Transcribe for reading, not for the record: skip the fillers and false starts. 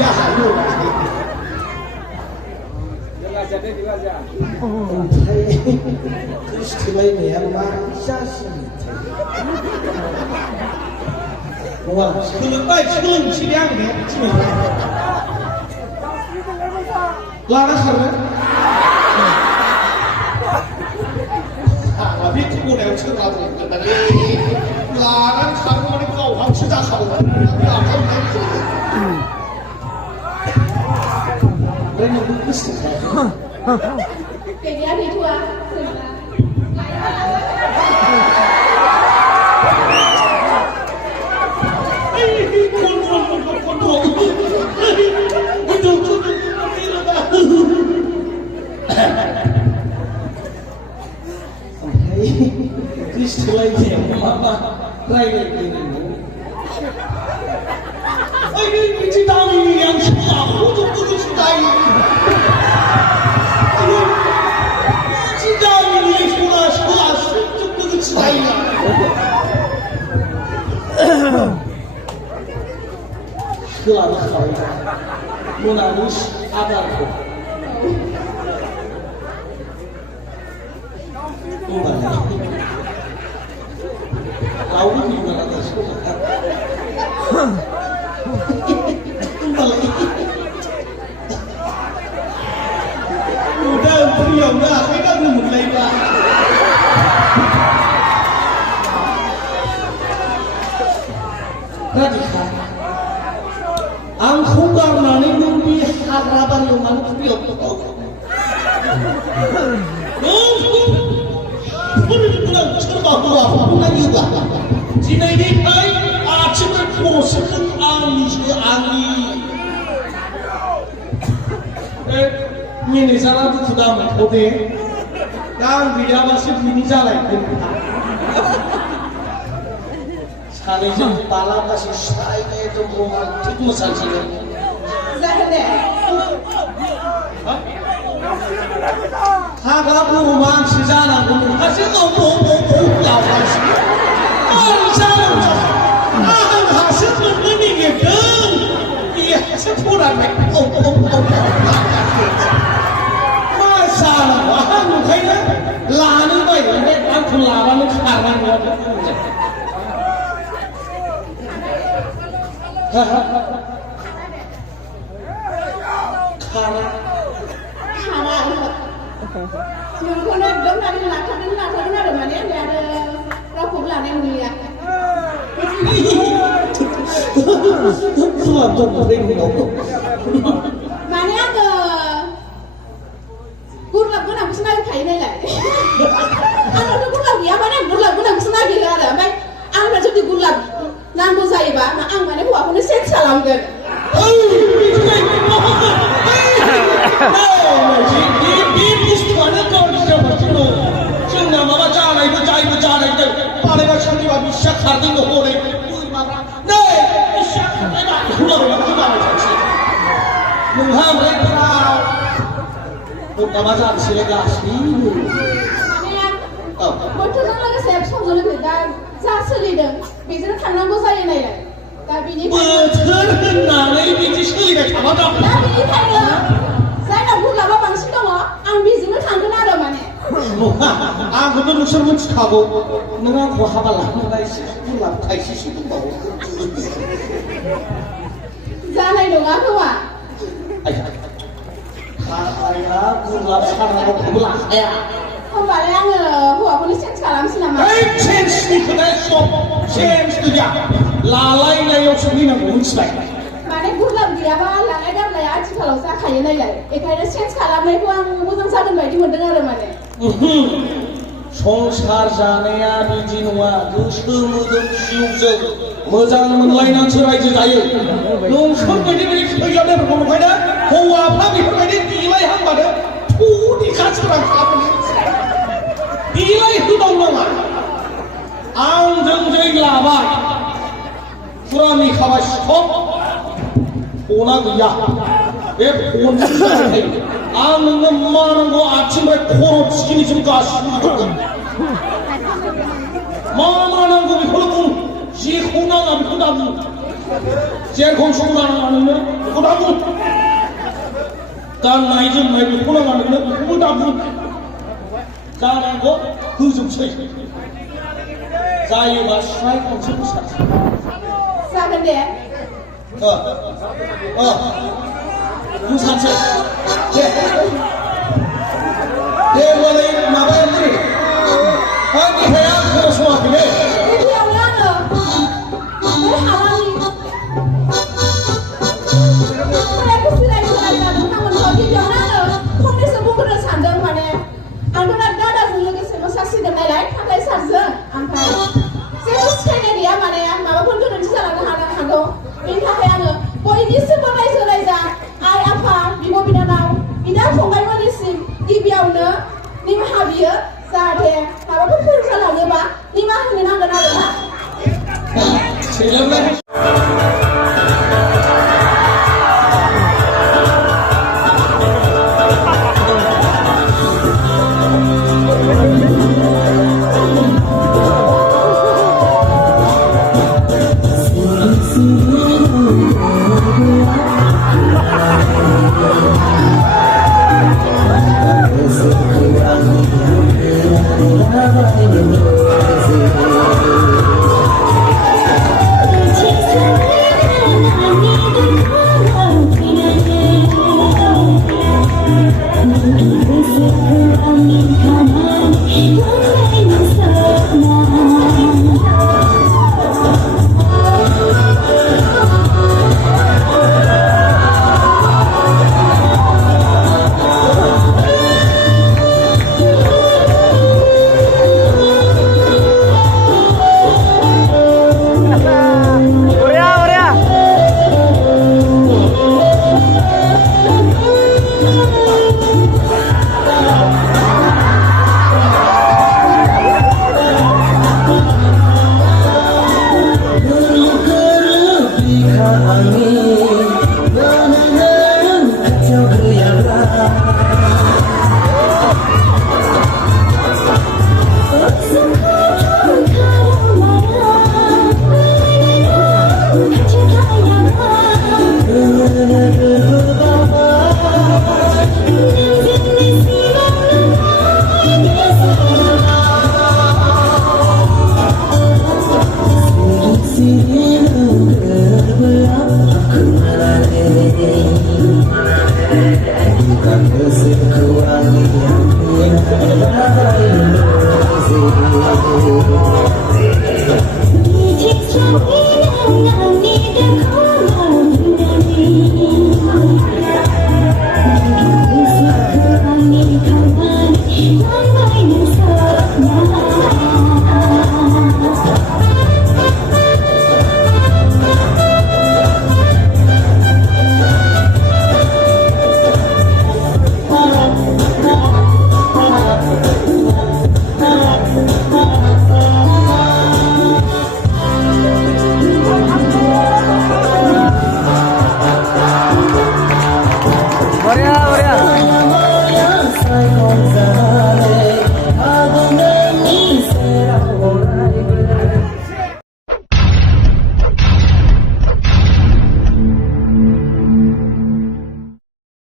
ya hayu istilahnya manusiasi wah sebelum baik sebelum siang ya laras karena tapi aku dah cakap tadi laras karena ni kau harus sudah kau Rena bagus tu. Kaya ni tua. Kristo lagi mama lagi ini. Ay, kita ni yang sudah untuk sudah. Kita ni sudah untuk sudah. Selamat hari menangis adarku. Lalu juga ada sekolah. Udah beliau dah, saya dah mulai lah. Radikal. Angkung karena ni mungkin harapan yang mana tu beliau tu. Pernah cerita dua pernah juga. Cina ini ay acim berproses angin. Ini salah tu sudah mengkode. Dan dia masih ini jalan. Sekali je pala masih saya itu romantik macam sini. Zahir. Agak rumah sejarah dulu. Hasil ngomong lawan sih. Sejarah. Hasil begini gitu. Iya, sepuluh masalah. Wah, mungkin lani baik. Aku lawan karena apa? Karena Yung kung nagdam na rin lahat na naman yan, ada problem yang mulia. Suatu ring dong. Mana ada gurlap guna kusna kain ni lah. Ano tu gurlap ya mana gurlap guna kusna gila ada. Mai ang na jadi gurlap nampu saya ba, ma ang mana buat punya set salam kan. Kawasan silaga asli. Betul lagi saya sambil kita zaseli deh. Bicara tanam saya ni lah. Tapi ni. Betul nana ini silaga kawasan. Tapi ni kaya. Saya nak buat apa bangsa dong? Ang bicara tanam ada mana? Aku tu nusa pun cakap. Nengang aku habalah. Nengai sih pulang kaisi sih tu bawa. Jangan dong aku mah. Ayah, gurlap sekarang aku pulang ya. Kembali yang buat punya set salam sih nama. Change ni kedai shop, change tu dia. Lalai ni yang sini nak muncul. Mana gurlap dia apa? Lalai dah lalai aja kalau saya kaya ni lah. Ikan set salam ni buang buang sahaja bagi mendengar mana. संसार जानाया बिदि नङा गोसो मोदोम जिउजों मोजां मोनलायनानैसो रायजो जायो नोंसोर बायदि बायदि फैलायनायफोरखौ नुबायना हौवाफ्रा बेफोरबायदि देलायहांबानो थौनि खाथिफोरा खालामो देलाय होदावनाङा आंजों जै लाबाय फुरानि खाबाय सब फना गैया बे फनजों जायो आं नोंनो मा नांगौ आथिंनिफ्राय खर' थिखिनिसिम गासिबो होगोन मा नांगौ बेखौल' बुं जेखौ नाङा बेखौ दा बुं जेरखम सम नाङा नोंनो बेखौ माखौ दा बुं गाननाय जोमनाय दख'ना गाननो बेखौबो दा बुं जानांगौ होजोबसै जायोबा स्राय खनसे मोसासै जागोन दे मोसासै दे होनबालाय माबाया बोरै मेथाइआ खोनासङाखैलै गिबियावनो आङो बे हालानि गिबियावनो आङो फंनैसो बुंग्रोनो सानदों माने आंथ' दा दादाजों लोगोसे मोसासिगोन नालाय थाखाय सारजों ओमफ्राय जेबो सिखायनाय गैया माने माबाफोर गोरोन्थि जालांनो हागौ बेनि थाखाय आङो बयनिसिमबो रायजो राजा आइ आफा बिब' बिनानाव बिदा फंबायमोननिसिम गिबियावनो निमाहा बियो जाहाथे माबाफोर भुल जालाङोबा निमाहा होनो नांगोन आरोना Bukan kesekuan yang